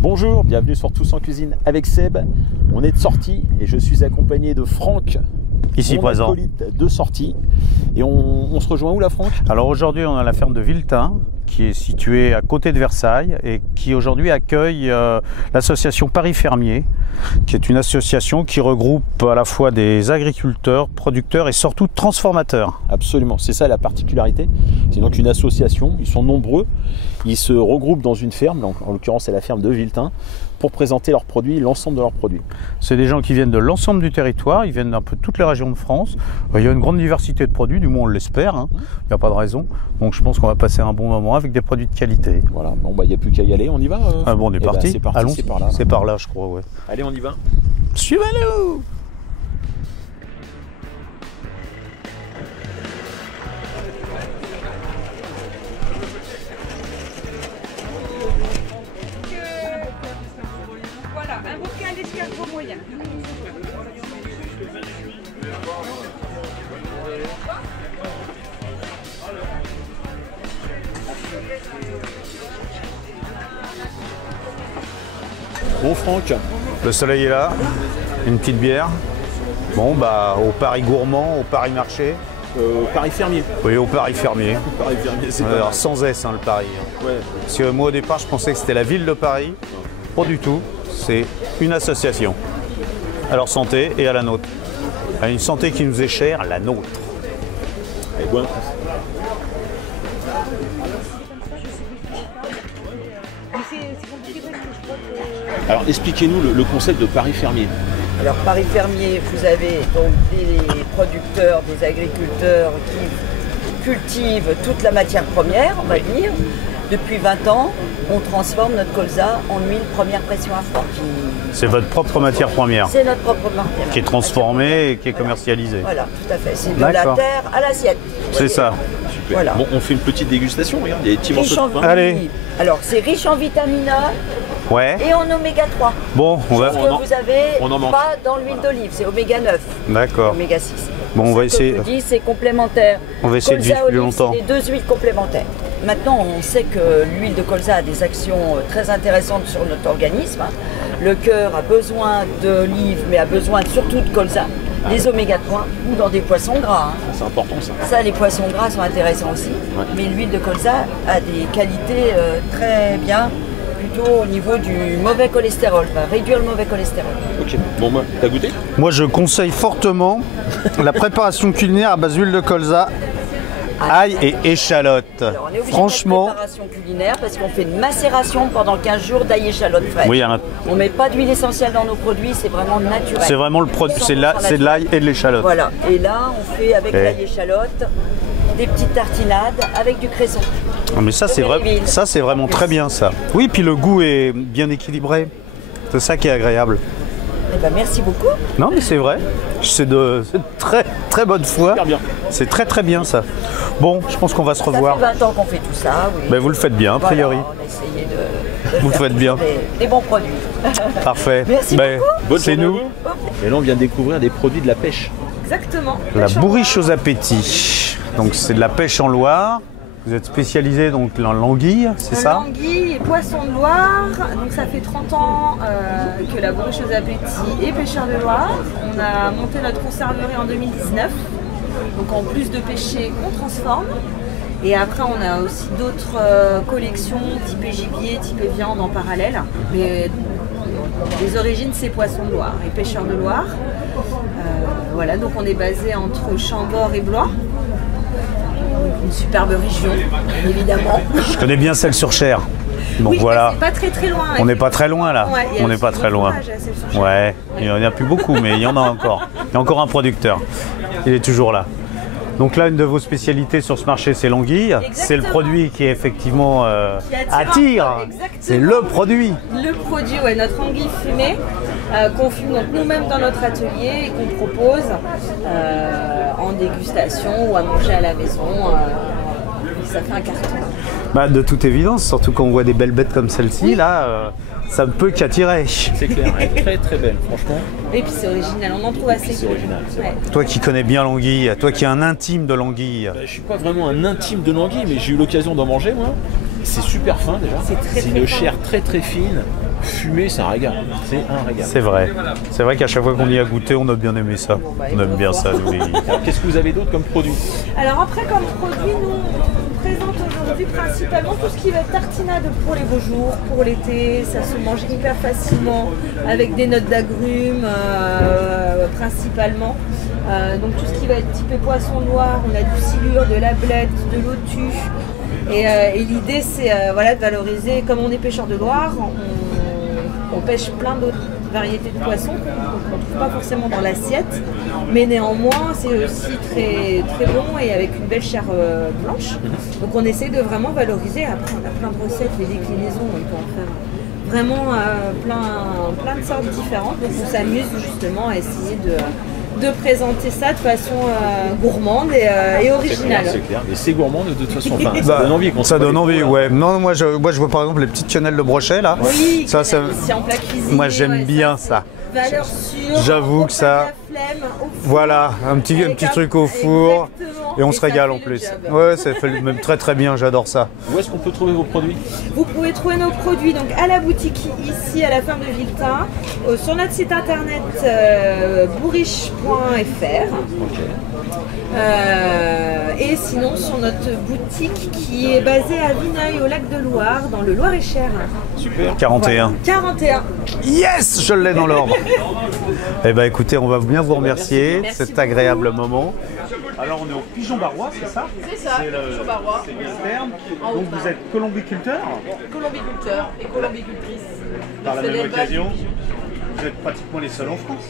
Bonjour, bienvenue sur Tous en Cuisine avec Seb. On est de sortie et je suis accompagné de Franck, ici mon présent, acolyte de sortie. Et on se rejoint où là, Franck? Alors aujourd'hui on est à la ferme de Villetin qui est située à côté de Versailles et qui aujourd'hui accueille l'association Paris Fermier, qui est une association qui regroupe à la fois des agriculteurs, producteurs et surtout transformateurs. Absolument, c'est ça la particularité. C'est donc une association, ils sont nombreux, ils se regroupent dans une ferme, donc en l'occurrence c'est la ferme de Villetin, pour présenter leurs produits, l'ensemble de leurs produits. C'est des gens qui viennent de l'ensemble du territoire, ils viennent d'un peu toutes les régions de France. Il y a une grande diversité de produits, du moins on l'espère, hein. Il n'y a pas de raison. Donc je pense qu'on va passer un bon moment avec des produits de qualité. Voilà, bon bah il n'y a plus qu'à y aller, on y va Ah bon, on est parti. C'est parti, Allons, c'est par là. c'est par là je crois, ouais. Allez, on y va. Suivez-nous. Voilà, un bocal d'escargot moyen. Bon Franck, Le soleil est là, une petite bière. Bon bah au Paris gourmand, au Paris marché. Paris Fermier. Oui, au Paris fermier. Paris Fermier, c'est pas Alors mal. sans S hein, le Paris. Ouais. Parce que moi au départ je pensais que c'était la ville de Paris. Pas du tout, c'est une association. À leur santé et à la nôtre. À une santé qui nous est chère, la nôtre. Allez, bon. Alors expliquez-nous le concept de Paris Fermier. Alors Paris Fermier, vous avez donc des producteurs, des agriculteurs qui cultivent toute la matière première, on va dire. Depuis 20 ans, on transforme notre colza en huile première pression à froid. C'est votre propre matière première C'est notre propre matière. qui est transformée et qui est commercialisée. Voilà, tout à fait. C'est de la D'accord. terre à l'assiette. C'est ça. Super. Voilà. Bon, on fait une petite dégustation, regarde, il y a des petits Riche morceaux en de pain. Allez. Alors c'est riche en vitamine A Ouais. et en oméga 3. Bon, on va. Ce On que en- vous avez on en manque. pas dans l'huile d'olive, c'est oméga 9, D'accord. oméga 6. Bon, on va essayer. Je vous dis, c'est complémentaire. On va essayer de vivre Colza, plus olive, longtemps. c'est les deux huiles complémentaires. Maintenant, on sait que l'huile de colza a des actions très intéressantes sur notre organisme. Le cœur a besoin d'olive, mais a besoin surtout de colza. Les oméga 3 ou dans des poissons gras. C'est important ça. Ça, les poissons gras sont intéressants aussi. Ouais. Mais l'huile de colza a des qualités très bien, plutôt au niveau du mauvais cholestérol, va réduire le mauvais cholestérol. Ok, bon moi, t'as goûté? Moi, je conseille fortement la préparation culinaire à base d'huile de colza, ail et échalote. Alors, on est obligé Franchement, de préparation culinaire parce qu'on fait une macération pendant 15 jours d'ail et échalote fraîche. oui, hein, On met pas d'huile essentielle dans nos produits, c'est vraiment naturel. c'est vraiment le produit, c'est de l'ail et de l'échalote. Voilà. Et là, on fait avec Et- l'ail et échalote des petites tartinades avec du cresson. Ah, mais ça, c'est vrai, L'huile. ça, c'est vraiment très bien ça. Oui, puis le goût est bien équilibré. C'est ça qui est agréable. Eh ben, merci beaucoup. Non, mais c'est vrai. C'est de très très bonne foi. Super bien. C'est très très bien ça. Bon, je pense qu'on va se Ça revoir. fait 20 ans qu'on fait tout ça. Oui. Ben, vous le faites bien, a Voilà, priori. on a essayé de Vous le faire faites bien. toujours des bons produits. Parfait. Merci Ben, beaucoup. Bonne c'est journée à nous. vous. Et là, on vient de découvrir des produits de la pêche. Exactement. La Pêche en bourriche Loire. aux appétits. Donc c'est de la pêche en Loire. Vous êtes spécialisé donc en l'anguille, c'est ça? Languille et poisson de Loire. Donc ça fait 30 ans que la bourriche aux appétits est pêcheur de Loire. On a monté notre conserverie en 2019. Donc en plus de pêcher, on transforme. Et après on a aussi d'autres collections type gibier, type viande en parallèle. Mais les origines c'est poisson de Loire et pêcheur de Loire. Voilà, donc on est basé entre Chambord et Blois. Une superbe région, bien évidemment. Je connais bien celle sur Cher. Donc Oui, voilà. c'est pas très très loin. On n'est pas très loin là. Ouais, il y a On n'est aussi pas très d'autres loin. fromages à Celles-sur-Cher. Ouais, il n'y en a plus beaucoup, mais il y en a encore. Il y a encore un producteur. Il est toujours là. Donc là, une de vos spécialités sur ce marché, c'est l'anguille. C'est le produit qui effectivement Qui attire. Exactement. C'est le produit. Le produit, ouais, notre anguille fumée, qu'on fume donc nous-mêmes dans notre atelier et qu'on propose en dégustation ou à manger à la maison. Ça fait un carton. Bah, de toute évidence, surtout quand on voit des belles bêtes comme celle-ci, là, ça ne peut qu'attirer. C'est clair, elle est très très belle, franchement. Et puis c'est original, on en trouve assez. C'est original, c'est vrai. Toi qui connais bien l'anguille, toi qui es un intime de l'anguille. Je suis pas vraiment un intime de l'anguille, mais j'ai eu l'occasion d'en manger moi. C'est super fin déjà. C'est une chair très très fine. Fumée, c'est un régal. C'est un régal. C'est vrai. C'est vrai qu'à chaque fois qu'on y a goûté, on a bien aimé ça. On aime bien ça, nous. Alors, qu'est-ce que vous avez d'autre comme produit? Alors après, comme produit, nous on présente aujourd'hui principalement tout ce qui va être tartinade pour les beaux jours, pour l'été. Ça se mange hyper facilement avec des notes d'agrumes principalement. Donc tout ce qui va être typé poisson noir, on a du silure, de la blette, de l'autu. Et l'idée c'est voilà, de valoriser, comme on est pêcheur de Loire, on pêche plein d'autres variétés de poissons qu'on ne trouve pas forcément dans l'assiette, mais néanmoins c'est aussi très, très bon et avec une belle chair blanche. Donc on essaie de vraiment valoriser. Après on a plein de recettes, les déclinaisons, on peut en faire vraiment plein de sortes différentes. Donc on s'amuse justement à essayer de présenter ça de façon gourmande et originale. C'est clair, mais c'est gourmand de toute façon. Enfin, ça donne envie. Ça donne envie, ouais. Non, moi je vois par exemple les petites quenelles de brochet là. Oui, ça aussi en plat cuisiné. moi j'aime bien ça. Valeur sûre. J'avoue que ça. Flemme, Voilà, un petit truc au four. Et on se régale en plus. Ouais, ça fait même très très bien, j'adore ça. Où est-ce qu'on peut trouver vos produits? Vous pouvez trouver nos produits donc à la boutique ici à la ferme de Viltin, sur notre site internet bourriche.fr. Et sinon sur notre boutique qui est basée à Vineuil au lac de Loire dans le Loir-et-Cher. Super. 41. Voilà. 41. Yes, je l'ai dans l'ordre. Eh ben écoutez, on va bien vous remercier cet agréable moment. Alors on est au Pigeon Barrois, c'est ça? C'est ça, Pigeon Barrois. C'est bien le terme. Donc vous êtes colombiculteur? Colombiculteur et colombicultrice. Par la même occasion, vous êtes pratiquement les seuls en France.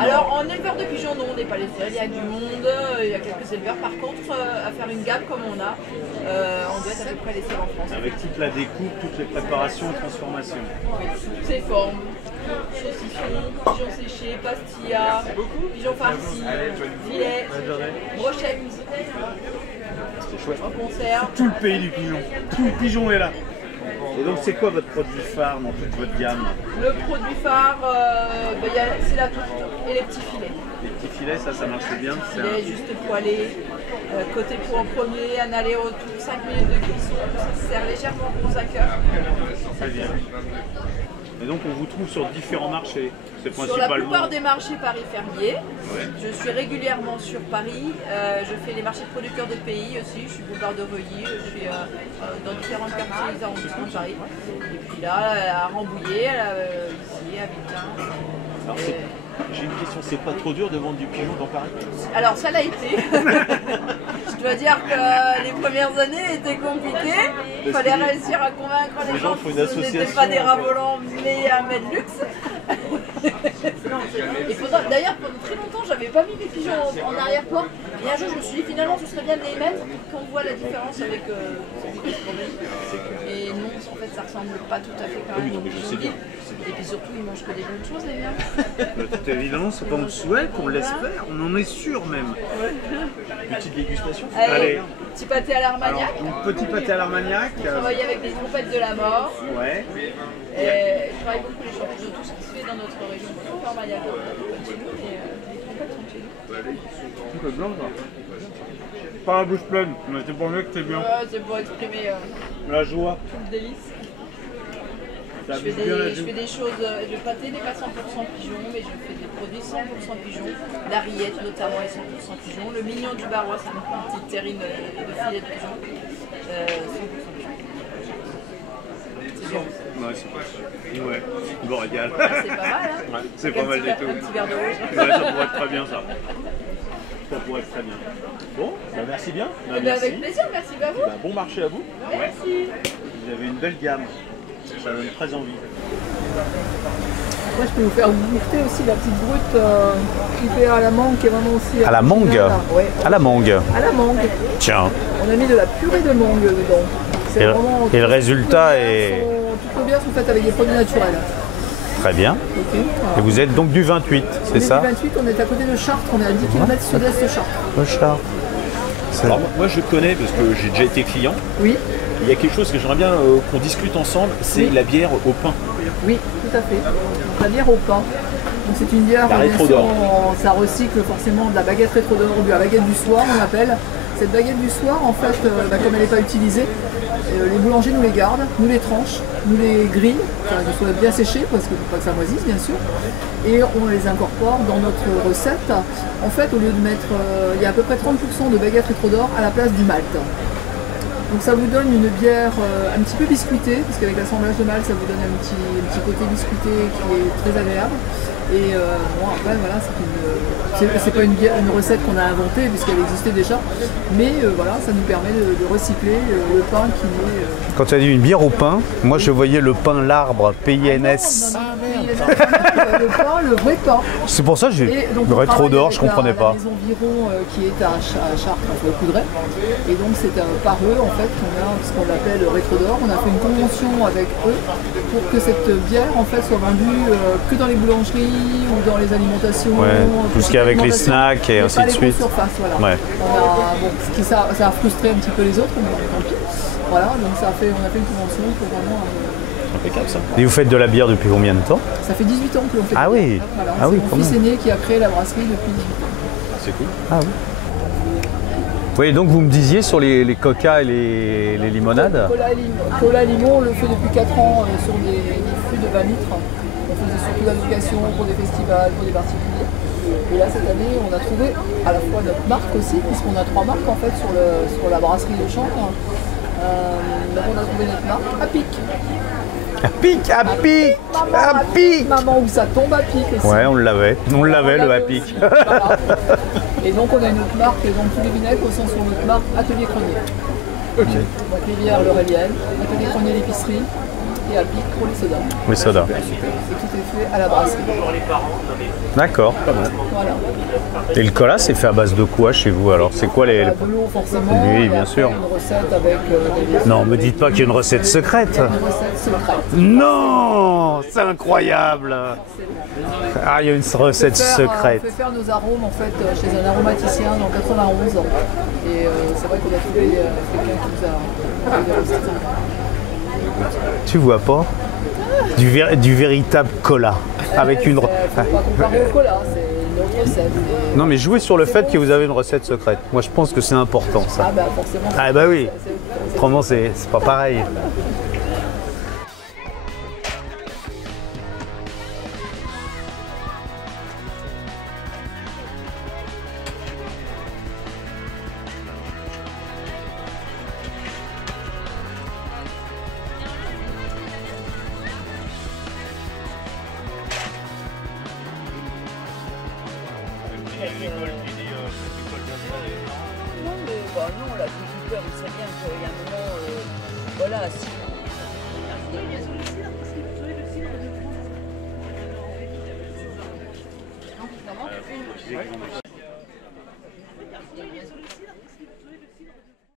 Alors en éleveur de pigeons, non, on n'est pas les seuls, il y a du monde, il y a quelques éleveurs. Par contre, à faire une gamme comme on a, on doit être à peu près les seuls en France. Avec toute la découpe, toutes les préparations et transformations. Toutes les formes. Saucisson, pigeon séché, pastilla, pigeon farci, filet, brochette, C'est chouette. en conserve. Tout le pays du pigeon. Tout le pigeon est là. Et donc c'est quoi votre produit phare dans toute votre gamme? Le produit phare, c'est la tourte et les petits filets. Les petits filets, ça marche bien. Filet juste poêlé, côté pour en premier, un aller-retour, 5 minutes de cuisson, ça se sert légèrement pour 5 heures. Très bien. Et donc on vous trouve sur différents marchés. C'est Sur la principalement. plupart des marchés Paris-Fermier. Ouais. Je suis régulièrement sur Paris. Je fais les marchés de producteurs de pays aussi. Je suis boulevard de Reuilly. Je suis dans différents quartiers des arrondissements de Paris. Et puis là, à Rambouillet, ici, à Viltin. Alors, j'ai une question, c'est pas trop dur de vendre du pigeon dans Paris? Alors ça l'a été. Je dois dire que les premières années étaient compliquées. Il fallait réussir à convaincre les gens que ce n'était pas des rats-volants mais un mets de luxe. Et d'ailleurs pendant très longtemps j'avais pas mis mes pigeons en arrière-plan. Et un jour je me suis dit finalement ce serait bien de les mettre qu'on voit la différence avec celui qu'on a. Et non, en fait ça ressemble pas tout à fait quand même. C'est bien. Et puis surtout ils mangent que des bonnes choses les miens. De toute évidence, on le souhaite, on l'espère, on en est sûr même. Petite dégustation. Allez, petit pâté à l'armagnac. Alors, un petit pâté à l'armagnac. Je travaille avec des trompettes de la mort. Ouais. Et je travaille beaucoup les champignons, tout ce qui se fait dans notre région. Pas l'armagnac, chez nous, mais les trompettes sont chez nous. C'est blanc, ça. Pas la bouche pleine, mais c'est pour mieux que c'est bien. C'est pour exprimer La joie. tout le délice. Ça Je abuse bien la fais des choses, le pâté n'est pas 100% pigeon, mais je fais des produits 100% pigeon. La rillette notamment est 100% pigeon. Le mignon du Barrois, c'est une petite terrine de filet de pigeon. 100% pigeon. C'est bon. Ouais, c'est pas. Ouais, bon, régal. C'est pas mal, hein? Ouais, c'est pas mal du tout. Un petit verre de rouge. Ouais, ça pourrait être très bien, ça. Ça pourrait être très bien. Bon, bah merci bien. Bah, Eh bien, merci. avec plaisir, merci à vous. Bah, bon marché à vous. Merci. Vous avez une belle gamme. Ça donne très envie. Moi, je peux vous faire goûter aussi la petite brute qui fait à la mangue, qui est vraiment aussi. À la mangue? Ouais. À la mangue. À la mangue. Tiens. On a mis de la purée de mangue dedans. C'est vraiment- Et le résultat toutes les est bières toutes les bières sont faites avec des produits naturels. très bien. Ok. Et vous êtes donc du 28, On c'est est ça? du 28, on est à côté de Chartres, on est à 10 km sud-est de Chartres. Le char. Alors moi je connais parce que j'ai déjà été client. Oui, Il y a quelque chose que j'aimerais bien qu'on discute ensemble, c'est Oui. la bière au pain. oui, tout à fait. Donc, la bière au pain. Donc c'est une bière, La bien rétro sûr, d'or. ça recycle forcément de la baguette rétro d'or ou de la baguette du soir, on appelle. Cette baguette du soir, en fait, comme elle n'est pas utilisée, Les boulangers nous les gardent, nous les tranchent, nous les grillent, qu'ils soient bien séchés parce que pour pas que ça moisisse bien sûr. Et on les incorpore dans notre recette. En fait, au lieu de mettre, il y a à peu près 30% de baguette rétro d'or à la place du malt. Donc ça vous donne une bière un petit peu biscuitée, parce qu'avec l'assemblage de malt, ça vous donne un petit côté biscuité qui est très agréable. Et bon, après, voilà, c'est pas une recette qu'on a inventée, puisqu'elle existait déjà, mais voilà, ça nous permet de recycler le pain qui est... Quand tu as dit une bière au pain, moi je voyais le pain l'arbre, PINS. Non, le pain, le vrai pain. C'est pour ça que j'ai le rétro d'or, je comprenais pas. La maison Viron qui est à Chartres, au Coudray. Et donc c'est par eux en fait qu'on a ce qu'on appelle le rétro d'or. On a fait une convention avec eux pour que cette bière en fait soit vendue que dans les boulangeries ou dans les alimentations. Ouais, tout ce qui est avec les snacks et ainsi de suite. Surface, voilà. Ouais. Ça a frustré un petit peu les autres, mais tant pis. Voilà, donc on a fait une convention pour vraiment... Impeccable ça. Et vous faites de la bière depuis combien de temps? Ça fait 18 ans que l'on fait. Ah oui. Voilà, Ah oui, c'est mon fils aîné qui a créé la brasserie depuis 18 ans. C'est cool. Ah oui. Oui, donc vous me disiez sur les coca et les limonades. Cola limon, on le fait depuis 4 ans sur des fûts de 20 litres. On faisait surtout l'application pour des festivals, pour des particuliers. Et là, cette année, on a trouvé à la fois notre marque aussi, puisqu'on a 3 marques en fait sur la brasserie de Champre. Donc on a trouvé notre marque à pic. À pic, à pic, à pic. Maman où ça tombe à pic aussi. Ouais, on l'avait le à pic. Voilà. Et donc on a une autre marque, et donc tous les vinaigres sont sur notre marque Atelier Cronier. Ok. Donc les bières l'Aurélienne, Atelier Cronier l'épicerie et à pic pour les sodas. Les sodas. Et tout est fait à la brasserie. D'accord. Voilà. Et le cola, c'est fait à base de quoi chez vous alors? C'est quoi les... De l'eau forcément. Oui, et bien après, sûr. Une recette avec des... Non, me dites pas qu'il y a une recette secrète. Une recette secrète. Non, c'est incroyable. Ah, il y a une recette secrète. On fait faire nos arômes en fait chez un aromaticien dans 91. Et c'est vrai qu'on a trouvé quelqu'un qui nous a fait des recettes. Tu vois pas? Du véritable cola. Avec une... Faut pas comparer au cola, c'est une autre recette. Non, mais jouez sur le fait que vous avez une recette secrète. Moi, je pense que c'est important, ça. Ah bah forcément. Ah bah oui. Autrement, c'est pas pareil. Non, mais bah, non, l'agriculteur, il sait bien qu'il y a un moment, voilà, si...